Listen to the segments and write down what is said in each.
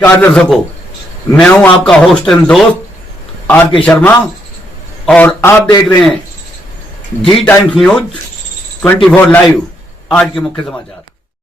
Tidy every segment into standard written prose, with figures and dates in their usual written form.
नमस्कार दर्शकों, मैं हूं आपका होस्ट एंड दोस्त आर के शर्मा और आप देख रहे हैं जी टाइम्स न्यूज 24 लाइव। आज के मुख्य समाचार।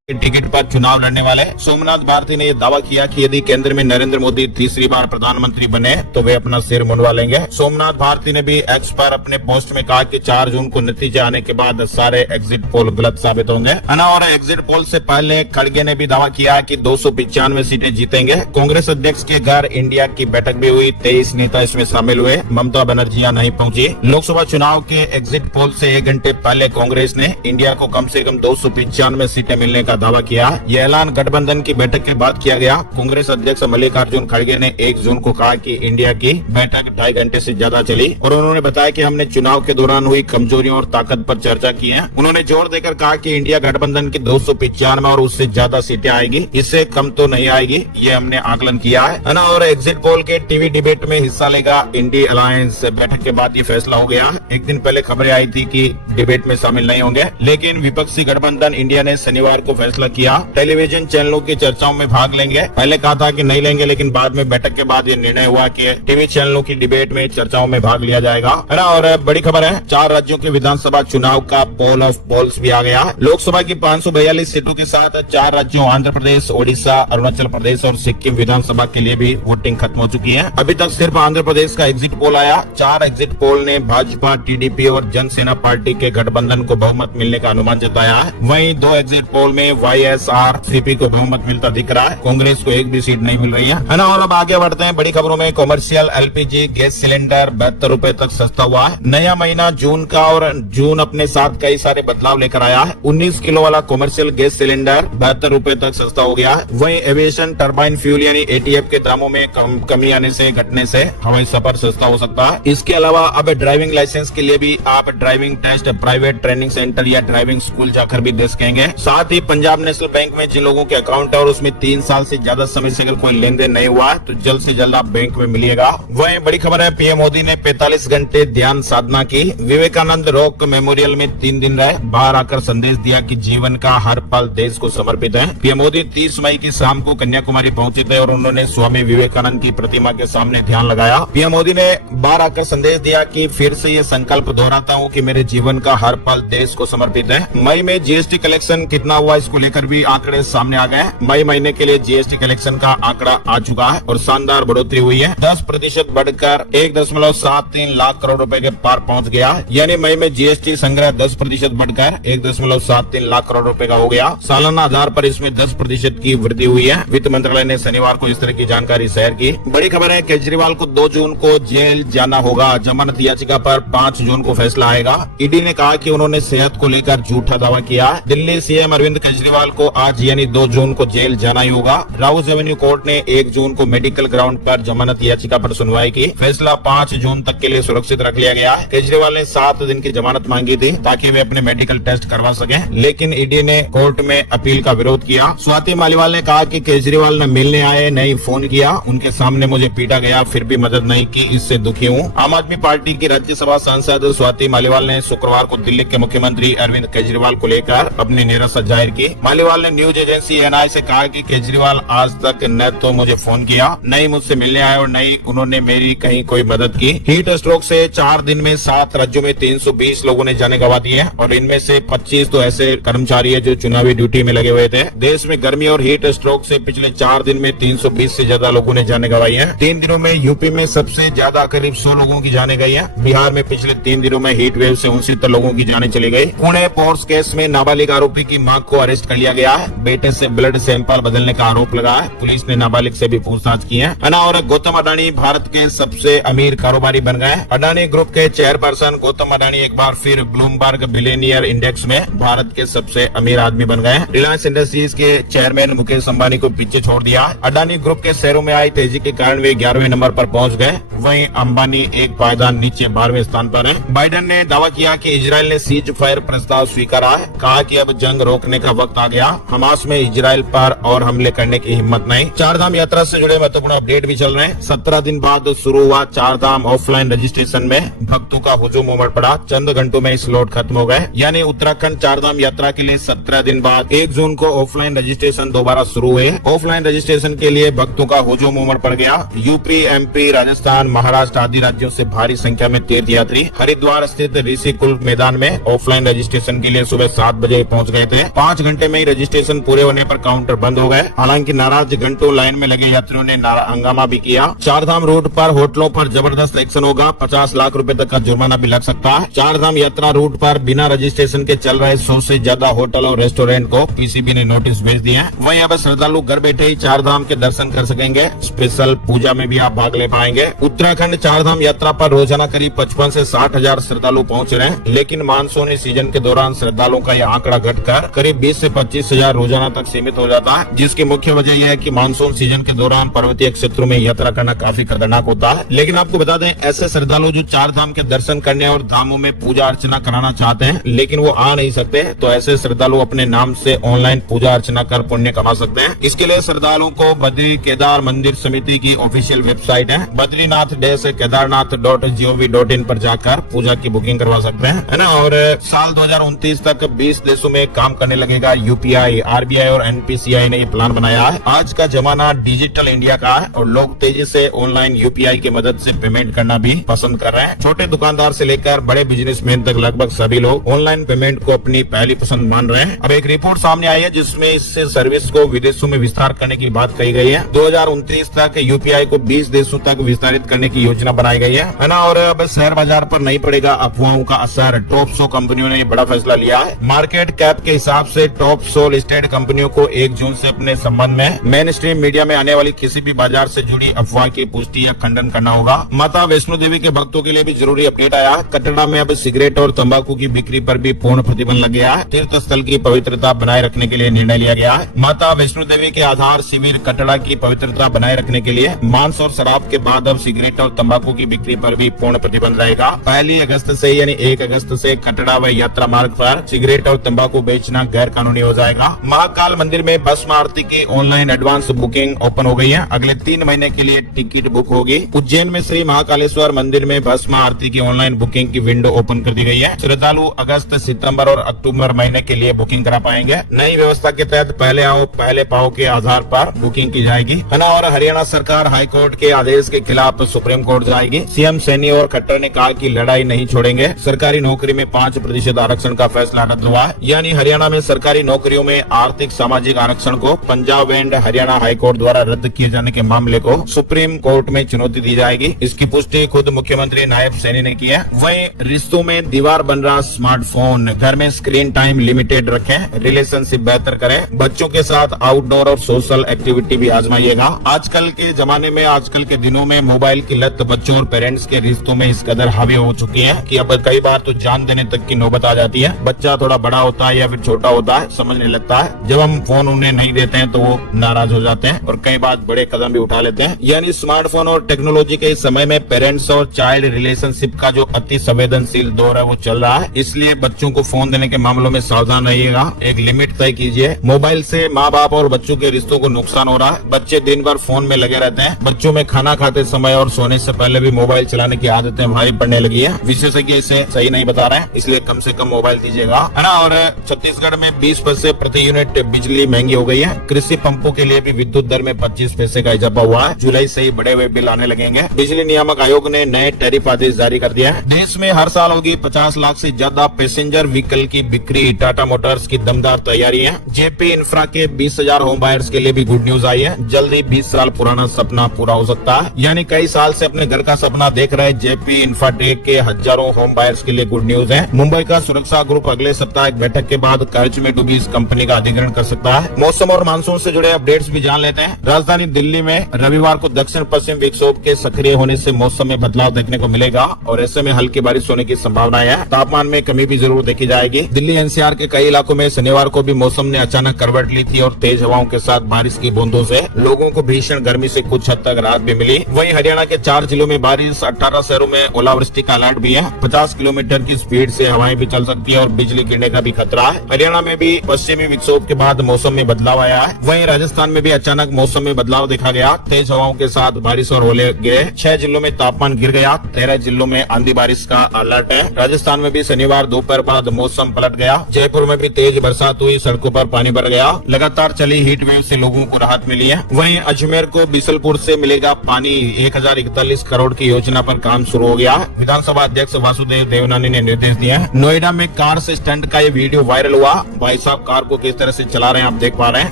टिकट पर चुनाव लड़ने वाले सोमनाथ भारती ने यह दावा किया कि यदि केंद्र में नरेंद्र मोदी तीसरी बार प्रधानमंत्री बने तो वे अपना सिर मुंडवा लेंगे। सोमनाथ भारती ने भी एक्स पर अपने पोस्ट में कहा कि 4 जून को नतीजे आने के बाद सारे एग्जिट पोल गलत साबित होंगे। और एग्जिट पोल से पहले खड़गे ने भी दावा किया कि 295 सीटें जीतेंगे। कांग्रेस अध्यक्ष के घर इंडिया की बैठक भी हुई, 23 नेता इसमें शामिल हुए। ममता बनर्जी नहीं पहुंची। लोकसभा चुनाव के एग्जिट पोल से 1 घंटे पहले कांग्रेस ने इंडिया को कम से कम 295 सीटें मिलने का दावा किया। यह ऐलान गठबंधन की बैठक के बाद किया गया। कांग्रेस अध्यक्ष मल्लिकार्जुन खड़गे ने 1 जून को कहा कि इंडिया की बैठक 2.5 घंटे से ज्यादा चली और उन्होंने बताया कि हमने चुनाव के दौरान हुई कमजोरियों और ताकत पर चर्चा की है। उन्होंने जोर देकर कहा कि इंडिया गठबंधन की 295 और उससे ज्यादा सीटें आएगी, इससे कम तो नहीं आएगी, ये हमने आकलन किया है ना। और एग्जिट पोल के टीवी डिबेट में हिस्सा लेगा इंडिया अलायंस। बैठक के बाद ये फैसला हो गया। एक दिन पहले खबरें आई थी कि डिबेट में शामिल नहीं होंगे, लेकिन विपक्षी गठबंधन इंडिया ने शनिवार को फैसला किया टेलीविजन चैनलों की चर्चाओं में भाग लेंगे। पहले कहा था कि नहीं लेंगे, लेकिन बाद में बैठक के बाद ये निर्णय हुआ कि टीवी चैनलों की डिबेट में चर्चाओं में भाग लिया जाएगा, है ना। और बड़ी खबर है, 4 राज्यों के विधानसभा चुनाव का पोल ऑफ पोल्स भी आ गया। लोकसभा की 542 सीटों के साथ 4 राज्यों आंध्र प्रदेश, ओडिशा, अरुणाचल प्रदेश और सिक्किम विधानसभा के लिए भी वोटिंग खत्म हो चुकी है। अभी तक सिर्फ आंध्र प्रदेश का एग्जिट पोल आया। 4 एग्जिट पोल ने भाजपा, टीडीपी और जनसेना पार्टी के गठबंधन को बहुमत मिलने का अनुमान जताया है। वहीं 2 एग्जिट पोल में YSRCP को बहुमत मिलता दिख रहा है। कांग्रेस को एक भी सीट नहीं मिल रही है ना। और अब आगे बढ़ते हैं बड़ी खबरों में। कॉमर्शियल LPG गैस सिलेंडर 72 रुपए तक सस्ता हुआ है। नया महीना जून का और जून अपने साथ कई सारे बदलाव लेकर आया है। 19 किलो वाला कॉमर्शियल गैस सिलेंडर 72 रुपए तक सस्ता हो गया है। वहीं एविएशन टरबाइन फ्यूल यानी ATF के दामों में कमी आने से घटने से हवाई सफर सस्ता हो सकता है। इसके अलावा अब ड्राइविंग लाइसेंस के लिए भी आप driving test private training centre या ड्राइविंग स्कूल जाकर भी दे सकेंगे। साथ ही पंजाब नेशनल बैंक में जिन लोगों के अकाउंट है और उसमें 3 साल से ज्यादा समय से अगर कोई लेन देन नहीं हुआ है तो जल्द से जल्द आप बैंक में मिलिएगा। वहीं बड़ी खबर है, PM मोदी ने 45 घंटे ध्यान साधना की। विवेकानंद रॉक मेमोरियल में 3 दिन रहे। बाहर आकर संदेश दिया कि जीवन का हर पल देश को समर्पित है। PM मोदी 30 मई की शाम को कन्याकुमारी पहुंचे थे और उन्होंने स्वामी विवेकानंद की प्रतिमा के सामने ध्यान लगाया। PM मोदी ने बाहर आकर संदेश दिया कि फिर से ये संकल्प दोहराता हूँ कि मेरे जीवन का हर पल देश को समर्पित है। मई में GST कलेक्शन कितना हुआ, इसको लेकर भी आंकड़े सामने आ गए। मई महीने के लिए GST कलेक्शन का आंकड़ा आ चुका है और शानदार बढ़ोतरी हुई है। 10% बढ़कर 1.73 लाख करोड़ रुपए के पार पहुंच गया। यानी मई में GST संग्रह 10% बढ़कर 1.73 लाख करोड़ रुपए का हो गया। सालाना आधार पर इसमें 10% की वृद्धि हुई है। वित्त मंत्रालय ने शनिवार को इस तरह की जानकारी शेयर की। बड़ी खबर है, केजरीवाल को 2 जून को जेल जाना होगा। जमानत याचिका पर 5 जून को फैसला आएगा। ईडी ने कहा कि उन्होंने सेहत को लेकर झूठा दावा किया। दिल्ली CM अरविंद केजरीवाल को आज यानी 2 जून को जेल जाना ही होगा। राउस एवेन्यू कोर्ट ने 1 जून को मेडिकल ग्राउंड पर जमानत याचिका पर सुनवाई की। फैसला 5 जून तक के लिए सुरक्षित रख लिया गया है। केजरीवाल ने 7 दिन की जमानत मांगी थी ताकि वे अपने मेडिकल टेस्ट करवा सकें, लेकिन ईडी ने कोर्ट में अपील का विरोध किया। स्वाति मालीवाल ने कहा कि केजरीवाल न मिलने आए, न ही फोन किया। उनके सामने मुझे पीटा गया, फिर भी मदद नहीं की, इससे दुखी हूँ। आम आदमी पार्टी की राज्यसभा सांसद स्वाति मालीवाल ने शुक्रवार को दिल्ली के मुख्यमंत्री अरविंद केजरीवाल को लेकर अपनी निराशा जाहिर की। मालीवाल ने न्यूज एजेंसी NI से कहा कि केजरीवाल आज तक न तो मुझे फोन किया, न ही मुझसे मिलने आए और न ही उन्होंने मेरी कहीं कोई मदद की। हीट स्ट्रोक से 4 दिन में 7 राज्यों में 320 लोगों ने जाने गंवा दी है और इनमें से 25 तो ऐसे कर्मचारी है जो चुनावी ड्यूटी में लगे हुए थे। देश में गर्मी और हीट स्ट्रोक से पिछले 4 दिन में 320 से ज्यादा लोगों ने जाने गंवाई है। 3 दिनों में यूपी में सबसे ज्यादा करीब 100 लोगों की जाने गई है। बिहार में पिछले 3 दिनों में हीट वेव से 69 लोगों की जाने चली गई। पुणे पोर्स केस में नाबालिग आरोपी की मां को अरेस्ट कर लिया गया है। बेटे से ब्लड सैंपल बदलने का आरोप लगा है। पुलिस ने नाबालिग से भी पूछताछ की है ना। और गौतम अडानी भारत के सबसे अमीर कारोबारी बन गए। अडानी ग्रुप के चेयरपर्सन गौतम अडानी एक बार फिर ब्लूमबर्ग बिलियनियर इंडेक्स में भारत के सबसे अमीर आदमी बन गए। रिलायंस इंडस्ट्रीज के चेयरमैन मुकेश अंबानी को पीछे छोड़ दिया। अडानी ग्रुप के शेयरों में आई तेजी के कारण वे 11वें नंबर पर पहुंच गए। वहीं अंबानी एक पायदान नीचे 12वें स्थान पर है। बाइडेन ने दावा किया कि इजरायल ने सीज फायर प्रस्ताव स्वीकारा है। कहा कि अब जंग रोकने का वक्त वक्त आ गया, हमास में इजराइल पर और हमले करने की हिम्मत नहीं। चारधाम यात्रा से जुड़े महत्वपूर्ण अपडेट भी चल रहे हैं। 17 दिन बाद शुरू हुआ चारधाम ऑफलाइन रजिस्ट्रेशन में भक्तों का हुजूम उमड़ पड़ा। चंद घंटों में स्लॉट खत्म हो गए, यानी उत्तराखंड चारधाम यात्रा के लिए 17 दिन बाद 1 जून को ऑफलाइन रजिस्ट्रेशन दोबारा शुरू हुए। ऑफलाइन रजिस्ट्रेशन के लिए भक्तों का हुजूम उमड़ पड़ गया। यूपी, एमपी, राजस्थान, महाराष्ट्र आदि राज्यों से भारी संख्या में तीर्थयात्री हरिद्वार स्थित ऋषिकुल मैदान में ऑफलाइन रजिस्ट्रेशन के लिए सुबह 7 बजे पहुंच गए थे। 5 घंटे में ही रजिस्ट्रेशन पूरे होने पर काउंटर बंद हो गए। हालांकि नाराज घंटों लाइन में लगे यात्रियों ने हंगामा भी किया। चारधाम रूट पर होटलों पर जबरदस्त एक्शन होगा, 50 लाख रुपए तक का जुर्माना भी लग सकता है। चारधाम यात्रा रूट पर बिना रजिस्ट्रेशन के चल रहे 100 से ज्यादा होटल और रेस्टोरेंट को पीसीबी ने नोटिस भेज दिए हैं। वहीं अब श्रद्धालु घर बैठे ही चारधाम के दर्शन कर सकेंगे। स्पेशल पूजा में भी आप भाग ले पाएंगे। उत्तराखंड चारधाम यात्रा पर रोजाना करीब 55 से 60 हजार श्रद्धालु पहुंच रहे हैं, लेकिन मानसूनी सीजन के दौरान श्रद्धालुओं का यह आंकड़ा घटकर करीब 20 से 25 हजार रोजाना तक सीमित हो जाता है, जिसकी मुख्य वजह यह है कि मानसून सीजन के दौरान पर्वतीय क्षेत्रों में यात्रा करना काफी खतरनाक होता है। लेकिन आपको बता दें, ऐसे श्रद्धालु जो चारधाम के दर्शन करने और धामों में पूजा अर्चना कराना चाहते हैं लेकिन वो आ नहीं सकते, तो ऐसे श्रद्धालु अपने नाम से ऑनलाइन पूजा अर्चना कर पुण्य कमा सकते हैं। इसके लिए श्रद्धालुओं को बद्री केदार मंदिर समिति की ऑफिशियल वेबसाइट है badrinath-kedarnath.gov.in पर जाकर पूजा की बुकिंग करवा सकते हैं, है ना। और साल 2029 तक 20 देशों में काम करने लगेगा यूपीआई। आरबीआई और एनपीसीआई ने ये प्लान बनाया है। आज का जमाना डिजिटल इंडिया का है और लोग तेजी से ऑनलाइन यूपीआई की मदद से पेमेंट करना भी पसंद कर रहे हैं। छोटे दुकानदार से लेकर बड़े बिजनेसमैन तक लगभग सभी लोग ऑनलाइन पेमेंट को अपनी पहली पसंद मान रहे हैं। अब एक रिपोर्ट सामने आई है जिसमें इस सर्विस को विदेशों में विस्तार करने की बात कही गई है। 2029 तक यूपीआई को 20 देशों तक विस्तारित करने की योजना बनाई गई है ना। और अब शेयर बाजार पर नहीं पड़ेगा अफवाहों का असर। टॉप 100 कंपनियों ने बड़ा फैसला लिया है। मार्केट कैप के हिसाब से टॉप 100 लिस्टेड कंपनियों को 1 जून से अपने संबंध में मेन स्ट्रीम मीडिया में आने वाली किसी भी बाजार से जुड़ी अफवाह की पुष्टि या खंडन करना होगा। माता वैष्णो देवी के भक्तों के लिए भी जरूरी अपडेट आया। कटरा में अब सिगरेट और तंबाकू की बिक्री पर भी पूर्ण प्रतिबंध लग गया है। तीर्थ स्थल की पवित्रता बनाए रखने के लिए निर्णय लिया गया है। माता वैष्णो देवी के आधार शिविर कटरा की पवित्रता बनाए रखने के लिए मांस और शराब के बाद अब सिगरेट और तंबाकू की बिक्री पर भी पूर्ण प्रतिबंध रहेगा। 1 अगस्त से यानी 1 अगस्त से कटरा व यात्रा मार्ग पर सिगरेट और तंबाकू बेचना गैर कानूनी हो जाएगा। महाकाल मंदिर में भस्म आरती की ऑनलाइन एडवांस बुकिंग ओपन हो गई है। अगले 3 महीने के लिए टिकट बुक होगी। उज्जैन में श्री महाकालेश्वर मंदिर में भस्म आरती की ऑनलाइन बुकिंग की विंडो ओपन कर दी गई है। श्रद्धालु अगस्त, सितंबर और अक्टूबर महीने के लिए बुकिंग करा पाएंगे। नई व्यवस्था के तहत पहले आओ पहले पाओ के आधार पर बुकिंग की जाएगी, है ना। और हरियाणा सरकार हाईकोर्ट के आदेश के खिलाफ सुप्रीम कोर्ट जाएगी। सीएम सैनी और खट्टर ने कहा कि लड़ाई नहीं छोड़ेंगे। सरकारी नौकरी में 5% आरक्षण का फैसला रद्द हुआ है, यानी हरियाणा में सरकारी नौकरियों में आर्थिक सामाजिक आरक्षण को पंजाब एंड हरियाणा हाईकोर्ट द्वारा रद्द किए जाने के मामले को सुप्रीम कोर्ट में चुनौती दी जाएगी। इसकी पुष्टि खुद मुख्यमंत्री नायब सैनी ने की है। वहीं रिश्तों में दीवार बन रहा स्मार्टफोन, घर में स्क्रीन टाइम लिमिटेड रखें, रिलेशनशिप बेहतर करें, बच्चों के साथ आउटडोर और सोशल एक्टिविटी भी आजमाइएगा। आजकल के जमाने में, आजकल के दिनों में मोबाइल की लत बच्चों और पेरेंट्स के रिश्तों में इस कदर हावी हो चुकी है कि अब कई बार तो जान देने तक की नौबत आ जाती है। बच्चा थोड़ा बड़ा होता है या फिर छोटा होता है, समझने लगता है। जब हम फोन उन्हें नहीं देते हैं तो वो नाराज हो जाते हैं और कई बार बड़े कदम भी उठा लेते हैं। यानी स्मार्टफोन और टेक्नोलॉजी के इस समय में पेरेंट्स और चाइल्ड रिलेशनशिप का जो अति संवेदनशील दौर है वो चल रहा है। इसलिए बच्चों को फोन देने के मामलों में सावधान रहिएगा। एक लिमिट तय कीजिए। मोबाइल से माँ बाप और बच्चों के रिश्तों को नुकसान हो रहा है। बच्चे दिन भर फोन में लगे रहते हैं। बच्चों में खाना खाते समय और सोने से पहले भी मोबाइल चलाने की आदतें भारी पड़ने लगी है। विशेषज्ञ इसे सही नहीं बता रहे हैं, इसलिए कम से कम मोबाइल दीजिएगा, है ना। और छत्तीसगढ़ में 20 पैसे प्रति यूनिट बिजली महंगी हो गई है। कृषि पंपों के लिए भी विद्युत दर में 25 पैसे का इजाफा हुआ है। जुलाई से ही बड़े हुए बिल आने लगेंगे। बिजली नियामक आयोग ने नए टैरिफ आदेश जारी कर दिया है। देश में हर साल होगी 50 लाख से ज्यादा पैसेंजर व्हीकल की बिक्री। टाटा मोटर्स की दमदार तैयारी है। जेपी इंफ्रा के 20,000 होम बायर्स के लिए भी गुड न्यूज आई है। जल्दी 20 साल पुराना सपना पूरा हो सकता है। यानी कई साल से अपने घर का सपना देख रहे जेपी इंफ्राटेक के हजारों होम बायर्स के लिए गुड न्यूज है। मुंबई का सुरक्षा ग्रुप अगले सप्ताह एक बैठक के बाद कर्ज में डूबी इस कंपनी का अधिग्रहण कर सकता है। मौसम और मानसून से जुड़े अपडेट्स भी जान लेते हैं। राजधानी दिल्ली में रविवार को दक्षिण पश्चिम विक्षोभ के सक्रिय होने से मौसम में बदलाव देखने को मिलेगा और ऐसे में हल्की बारिश होने की संभावना है। तापमान में कमी भी जरूर देखी जाएगी। दिल्ली एनसीआर के कई इलाकों में शनिवार को भी मौसम ने अचानक करवट ली थी और तेज हवाओं के साथ बारिश की बूंदों से लोगों को भीषण गर्मी से कुछ हद तक राहत भी मिली। वहीं हरियाणा के 4 जिलों में बारिश, 18 शहरों में ओलावृष्टि का अलर्ट भी है। 50 किलोमीटर की स्पीड से हवाएं भी चल सकती है और बिजली गिरने का भी खतरा है। हरियाणा में भी पश्चिमी विक्षोभ के बाद मौसम में बदलाव आया है। वहीं राजस्थान में भी अचानक मौसम में बदलाव देखा गया। तेज हवाओं के साथ बारिश और ओले गिरे। 6 जिलों में तापमान गिर गया। 13 जिलों में आंधी बारिश का अलर्ट है। राजस्थान में भी शनिवार दोपहर बाद मौसम पलट गया। जयपुर में भी तेज बरसात हुई, सड़कों पर पानी भर गया। लगातार चली हीट वेव से लोगों को राहत मिली है। वहीं अजमेर को बिसलपुर से मिलेगा पानी। 1041 करोड़ की योजना पर काम शुरू हो गया। विधानसभा अध्यक्ष वासुदेव देवनानी ने निर्देश दिया है। नोएडा में कार से स्टंट का ये वीडियो वायरल हुआ। भाई साहब कार को किस तरह से चला रहे हैं आप देख पा रहे हैं।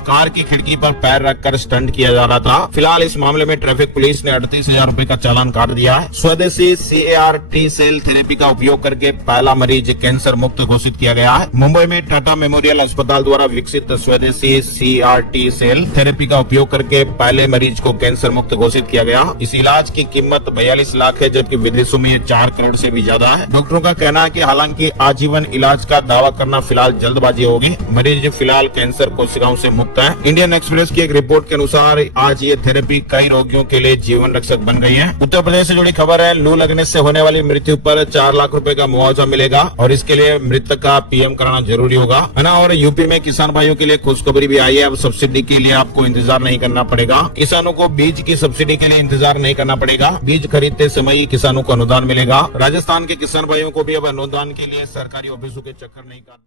कार की खिड़की पर पैर रखकर स्टंट किया जा रहा था। फिलहाल इस मामले में ट्रैफिक पुलिस ने 38,000 रूपए का चालान काट दिया है। स्वदेशी CAR-T सेल थेरेपी का उपयोग करके पहला मरीज कैंसर मुक्त घोषित किया गया है। मुंबई में टाटा मेमोरियल अस्पताल द्वारा विकसित स्वदेशी CAR-T सेल थेरेपी का उपयोग करके पहले मरीज को कैंसर मुक्त घोषित किया गया। इस इलाज की कीमत 42 लाख है, जबकि विदेशों में ये 4 करोड़ से भी ज्यादा है। डॉक्टरों का कहना है कि हालांकि आजीवन इलाज का दावा करना फिलहाल जल्दबाजी होगी। मरीज फिलहाल कैंसर कोशिकाओं से मुक्त है। इंडियन एक्सप्रेस की एक रिपोर्ट के अनुसार आज ये थेरेपी कई रोगियों के लिए जीवन रक्षक बन गई है। उत्तर प्रदेश से जुड़ी खबर है। लू लगने से होने वाली मृत्यु पर 4 लाख रुपए का मुआवजा मिलेगा और इसके लिए मृतक का PM कराना जरूरी होगा, है ना। और यूपी में किसान भाइयों के लिए खुशखबरी भी आई है। अब सब्सिडी के लिए आपको इंतजार नहीं करना पड़ेगा। किसानों को बीज की सब्सिडी के लिए इंतजार नहीं करना पड़ेगा। बीज खरीदते समय ही किसानों को अनुदान मिलेगा। राजस्थान के किसान भाइयों को भी अब अनुदान के लिए सरकारी ऑफिसों के चक्कर नहीं काटना।